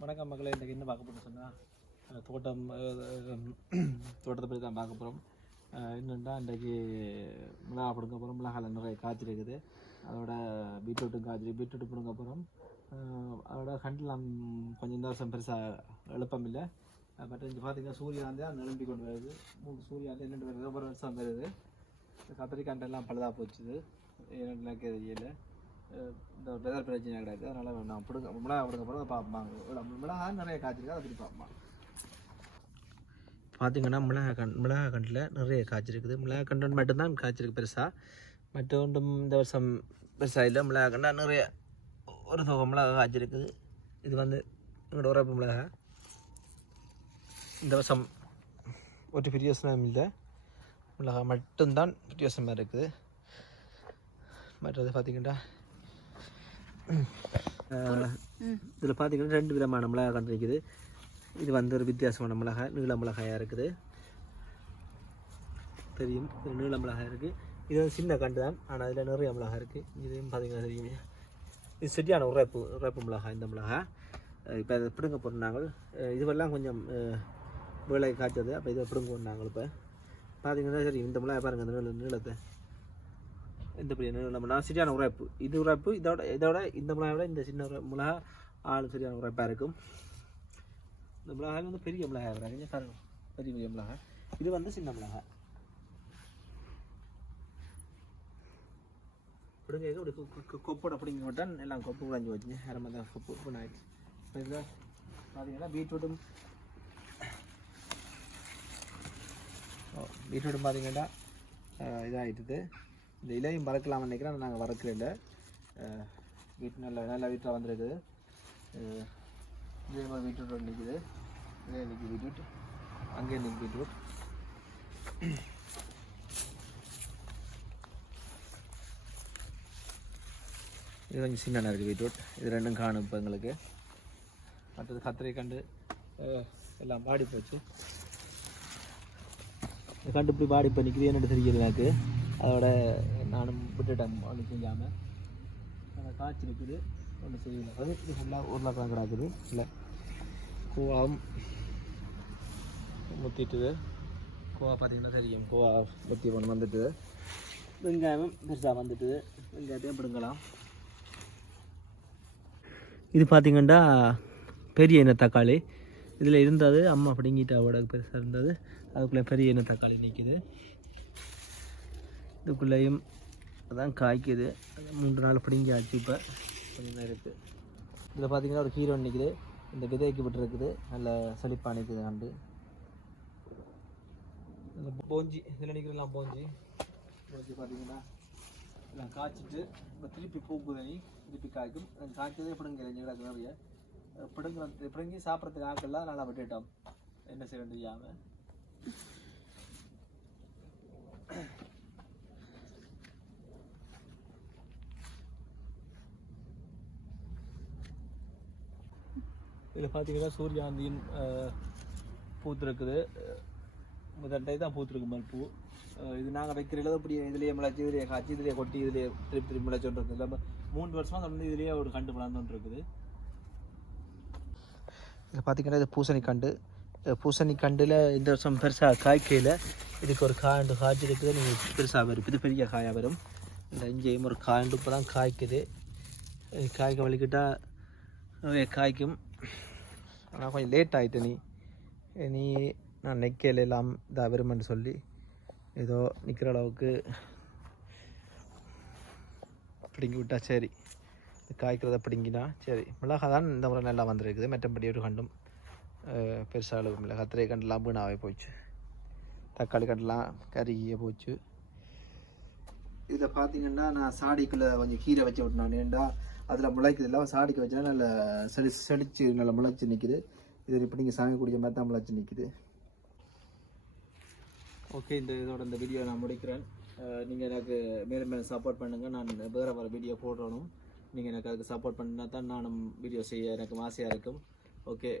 வணக்கம் மக்களை இன்றைக்கி என்ன பார்க்க போகிறோம் சொன்னால் தோட்டம் தோட்டத்தை பற்றி தான் பார்க்க போகிறோம் என்னென்னா இன்றைக்கு மிளகா பிடுங்க போகிறோம் மிளகால நிறைய காய்ச்சி இருக்குது. அதோட பீட்ரூட்டும் காய்ச்சி பீட்ரூட் பிடுங்க போகிறோம் அதோட கண்டெலாம் கொஞ்சம் இந்த பெருசாக எழுப்பம் இல்லை. பட் இங்கே பார்த்தீங்கன்னா சூரியன் நிரம்பி கொண்டு வருது. மூணு சூரியன் என்னென்று வருது? ஒரு வருஷம் வருது. கத்திரிக்காண்டெல்லாம் பழுதாக போச்சுது. எனக்கு தெரியல. இந்த வெதர் பிரச்சனை கிடையாது. அதனால் நான் பிடுங்க. மிளகா பிடுங்க பிறகு பார்ப்பாங்க மிளகா நிறைய காய்ச்சிருக்கா அதை பார்ப்பாங்க பார்ப்பான் பார்த்தீங்கன்னா மிளகா கண் மிளகா கண்டில் நிறைய காய்ச்சிருக்குது. மிளகா கண்டன் மட்டும்தான் காய்ச்சிருக்கு பெருசாக மற்ற ஒன்றும் இந்த வருஷம் பெருசாக இல்லை. மிளகா கண்டா நிறைய ஒரு தொகை மிளகா காய்ச்சிருக்குது. இது வந்து எங்களோட உறப்பு மிளகா இந்த வருஷம் ஒரு பிரியோசனம் இல்லை. மிளகா மட்டும்தான் வித்தியாசமாக இருக்குது. மற்றது பார்த்திங்கன்னா இதில் பார்த்தீங்கன்னா ரெண்டு விதமான மிளகாய் கண்டு இது வந்து ஒரு வித்தியாசமான மிளகாய் நீள மிளகாயாக இருக்குது. தெரியும் இது நீள மிளகாய் இருக்குது இது வந்து சின்ன கண்டு தான் ஆனால் இதில் நிறைய மிளகாய் இருக்குது இதையும் பார்த்தீங்கன்னா தெரியுமே. இது சரியான உரைப்பு உரைப்பு மிளகாய் இந்த மிளகாய். இப்போ அதை பிடுங்க போடுறாங்க இதுவெல்லாம் கொஞ்சம் அஹ், வேலை காய்ச்சது அப்போ இதை பிடுங்க போடுறாங்க இப்போ. பார்த்தீங்கன்னா சரி இந்த மிளகாய் பாருங்கள் அந்த நீள நீளத்தை. இந்த பெரிய நான் சரியான உரைப்பு. இது உரைப்பு இதோட இதோட இந்த மிளகாய் விட இந்த சின்ன மிளகா ஆளு சரியான உரைப்பாக இருக்கும். இந்த மிளகாய் வந்து பெரிய மிளகாய் வராங்க பாருங்க பெரிய பெரிய மிளகாய் இது வந்து சின்ன மிளகாய் பிடுங்க இது ஒரு கொ- கொ- கொ- கொப்போட விட்டால் எல்லாம் கொப்பு குழஞ்சி வச்சுங்க வேறு மாதிரி தான் கொப்பு ஒன்று ஆயிடுச்சு இப்போ இதில் பார்த்தீங்கன்னா பீட்ரூட்டும். பீட்ரூட்டும் பார்த்தீங்கன்னா இதாகிட்டுது இந்த இலையும் வறக்கலாம்னு நினைக்கிறேன் நாங்கள் வறக்கல இல்லை. வீட்டு நல்ல நல்ல வீட்டில் வந்திருக்குது. இதே மாதிரி பீட்ரூட் நிற்கிது நிற்குது இதே நிற்கி பீட்ரூட் அங்கே நிற்கி பீட்ரூட் இது கொஞ்சம் சின்ன இருக்குது பீட்ரூட் இது ரெண்டும் காணும் இப்போ எங்களுக்கு. மற்றது கத்திரை கண்டு எல்லாம் பாடி போச்சு. கண்டு இப்படி பாடி இப்போ நிற்குது என்னென்னு தெரியுது எனக்கு. அதோட நானும் விட்டுட்டேன் ஒன்றும் செய்யாமல் அந்த காய்ச்சி இருக்குது ஒன்றும் செய்யல. அது இது ஃபுல்லாக உருளைக்கிழங்கு கிடக்குது இல்லை. கோவாவும் முத்திட்டுது. கோவா பார்த்தீங்கன்னா தெரியும். கோவா முத்தி ஒன்று வந்துட்டுது வெங்காயம் பெருசாக வந்துட்டுது வெங்காயத்தையும் பிடுங்கலாம் இது பார்த்தீங்கன்னா பெரிய எண்ணெய் தக்காளி. இதில் இருந்தது அம்மா பிடுங்கிட்டு அவட பெருசாக இருந்தது. அதுக்குள்ளே பெரிய எண்ணெய் தக்காளி நிற்கிது இதுக்குள்ளேயும் அதான் காய்க்குது. மூன்று நாள் பிடிங்கி ஆச்சு இப்போ. கொஞ்சம் இருக்குது இதில் பார்த்தீங்கன்னா ஒரு கீரை நிற்குது இந்த விதைக்கு விட்டுருக்குது. நல்ல செழிப்பாக நிற்குது ஆண்டு இந்த போஞ்சி இதில் நிற்கிறதுலாம் போஞ்சி. போஞ்சி பார்த்தீங்கன்னா எல்லாம் காய்ச்சிட்டு இப்போ திருப்பி பூக்குது திருப்பி காய்க்கும். காய்ச்சதே பிடுங்க கிடக்கு நிறைய பிடுங்க பிடுங்கி சாப்பிட்றதுக்கு ஆக்கெல்லாம் நல்லா விட்டுட்டோம். என்ன செய்ய தெரியாமல் இதில் பார்த்தீங்கன்னா சூரியகாந்தியும் பூத்துருக்குது. முதண்டை தான் பூத்துருக்கு மல் பூ. இது நாங்கள் வைக்கிறதுல இப்படி இதுலேயே முளைச்சி இதுலேயே காய்ச்சி இதுலேயே கொட்டி இதுலேயே திருப்பி திருப்பி முளைச்சோன்றது இல்லை மூணு வருஷமாக தொடர்ந்து இதுலேயே ஒரு கண்டு வளர்ந்துட்டு இருக்குது. இதில் பார்த்தீங்கன்னா இது பூசணி கண்டு பூசணி கண்டில் இந்த வருஷம் பெருசாக காய்க்கையில் இதுக்கு ஒரு காண்டு காய்ச்சி இருக்குது. நீங்கள் பெருசாக வரும். இது பெரிய காயாக வரும். இந்த இங்கேயும் ஒரு காண்டு இப்போ தான் காய்க்குது காய்க்க வலிக்கிட்டால் காய்க்கும். ஆனால் கொஞ்சம் லேட் ஆகிட்டு நீ. நீ நான் நெக்கேல எல்லாம் இதாக வருமென்னு சொல்லி ஏதோ நிற்கிற அளவுக்கு பிடுங்கி விட்டா சரி. காய்க்கிறத பிடுங்கினா சரி. மிளகா தான் இந்த முறை நல்லா வந்திருக்குது. மற்றபடி ஒரு கண்டும் பெருசாக அளவு இல்லை. கத்திரை கண்டெல்லாம் வீணாகவே போச்சு. தக்காளி கண்டெல்லாம் கருகியே போச்சு. இதை பார்த்தீங்கன்னா நான் சாடிக்குள்ளே கொஞ்சம் கீரை வச்சு விட்டேன். ஏன்டா அதில் முளைக்குது. இல்லை சாடிக்கு வச்சா நல்ல செடி செடிச்சு நல்லா முளைச்சி நிற்கிது இது இப்போ நீங்கள் சாமி குடிக்க மாதிரி தான் முளைச்சி நிற்கிது ஓகே இந்த இதோட இந்த வீடியோ நான் முடிக்கிறேன். நீங்கள் எனக்கு மேலும் மேலும் சப்போர்ட் பண்ணுங்கள் நான் வேறு வர வீடியோ போடணும். நீங்கள் எனக்கு அதுக்கு சப்போர்ட் பண்ணினா தான் நானும் வீடியோ செய்ய எனக்கு ஆசையாக இருக்கும். ஓகே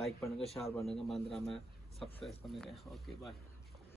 லைக் பண்ணுங்கள் ஷேர் பண்ணுங்கள் மறந்துடாமல் சப்ஸ்கிரைப் பண்ணுங்கள் ஓகே பாய்